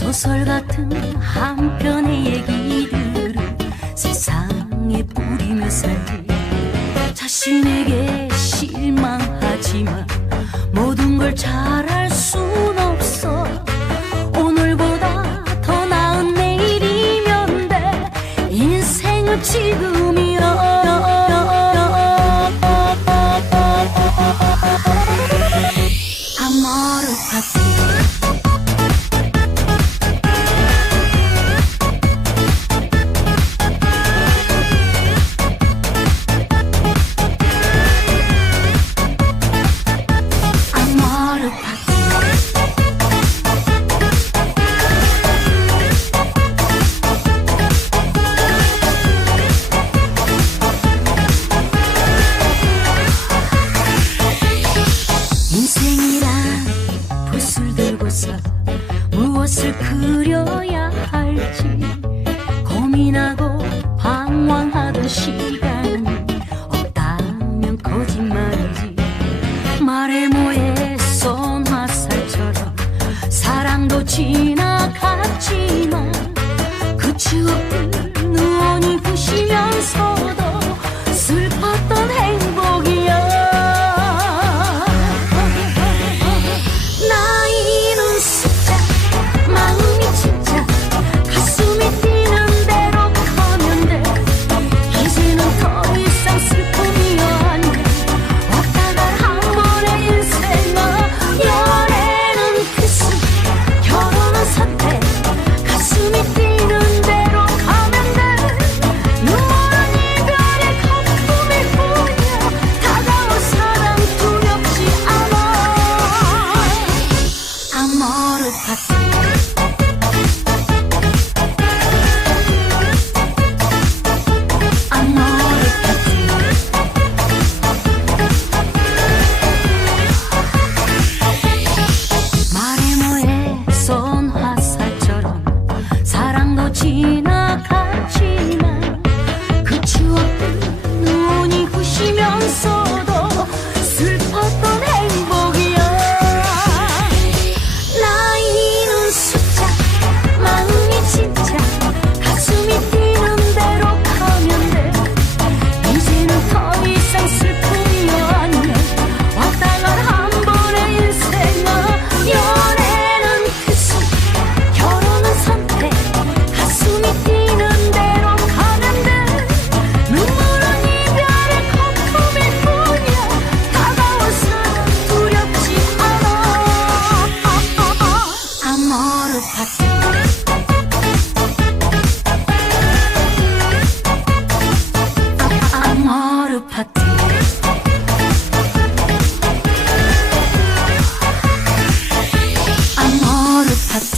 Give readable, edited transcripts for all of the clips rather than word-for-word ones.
소설 같은 한 편의 얘기들을 세상에 뿌리며 살기. 자신에게 실망하지만 모든 걸 잘할 순 없어. 오늘보다 더 나은 내일이면 돼. 인생은 지금이야. 아모르 파티. 무엇을 그려야 할지 고민하고 방황하던 시간이 없다면 거짓말이지. 말에 뭐에 쏜 화살처럼 사랑도 지나갔지만 그 추억들 누원이 부시면서도 슬펐던 행복이야. 지나갔지만 그 추억들 눈이 부시면서도 슬펐던 행복이야. 나이는 숫자 마음이 진짜 가슴이 뛰는 대로 가면 돼. 이제는 더 이상 슬픔이 아니야. 왔다 간 한 번의 인생아. 연애는 기술 결혼은 선택 가슴이 뛰는 대로 가면 돼. 눈물은 이별의 거품일 뿐이야. 다가올 사랑 두렵지 않아. 아모르 파티. 아모르 파티. 아모르 파티.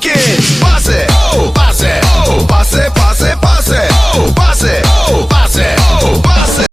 함께